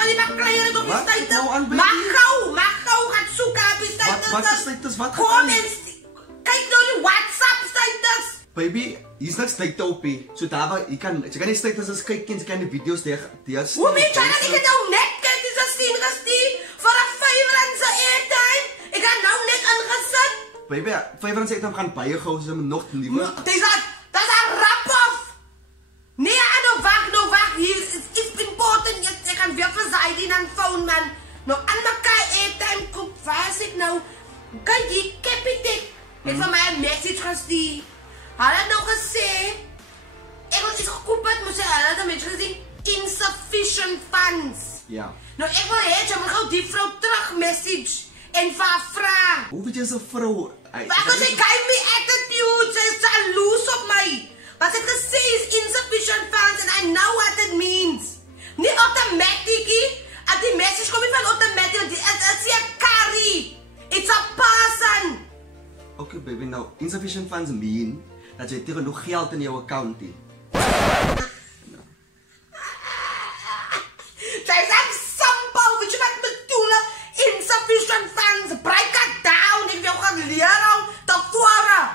van die makleren op die Wat? status. Nou aan, baby? Mag gauw gaan zoeken op die status. Wat is status? Wat Kom gaan- en kijk nou die WhatsApp status. Baby, hier's niks status op nie. So daar waar jy kan nie status as kyk en jy kan die video's die Hoe weet jy dat ik het nou net kijk is dat zien gestie voor een R5 airtime? Ik heb nou net ingezet. Baby, 5 sê dan gaan baie gou so nog liewe. Dat is een rap-off. Nee, nou wacht. Hier is iets important. Ik kan weer verzijden in een phone, man. Nou, aan elkaar airtime koop. Waar is ik nou? Kijk, die capitaine. Het van mij een message gestuurd. Hij had nou gezegd. Ik had iets gekocht, maar ze had een beetje gezien. Insufficient funds. Ja. Nou, ik wil je moet gauw die vrouw terug message. En van vragen. Hoe weet jy is 'n vrou? Because they gave me attitude, ze are loose op mij. Wat het gesê is insufficient funds and I know what it means. Niet automatic, als die message komt niet van automatic, het is een carry. It's a person. Okay, baby, nou insufficient funds mean dat jy te genoeg geld in jou account het. Zij zijn simpel, weet je wat ik bedoel? Insufficient funds, break it down. Ik wil gaan leren tevoren.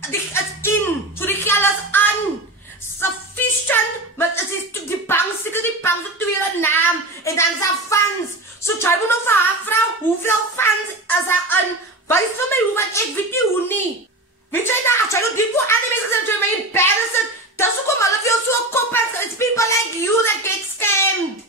Het is in, zo die geld is aan. Sufficient, maar het is die bank, zeker die bank de tweede naam. En dan zijn funds. Zo jij moet nog van haar vrouw, hoeveel funds is er aan? Wijs van mij hoe, want ik weet niet hoe niet. Weet jij nou, als jij nog die voor animes gezet, je mij embarrassed. Dat is ook om alle veel zo'n kop. It's people like you that get scammed.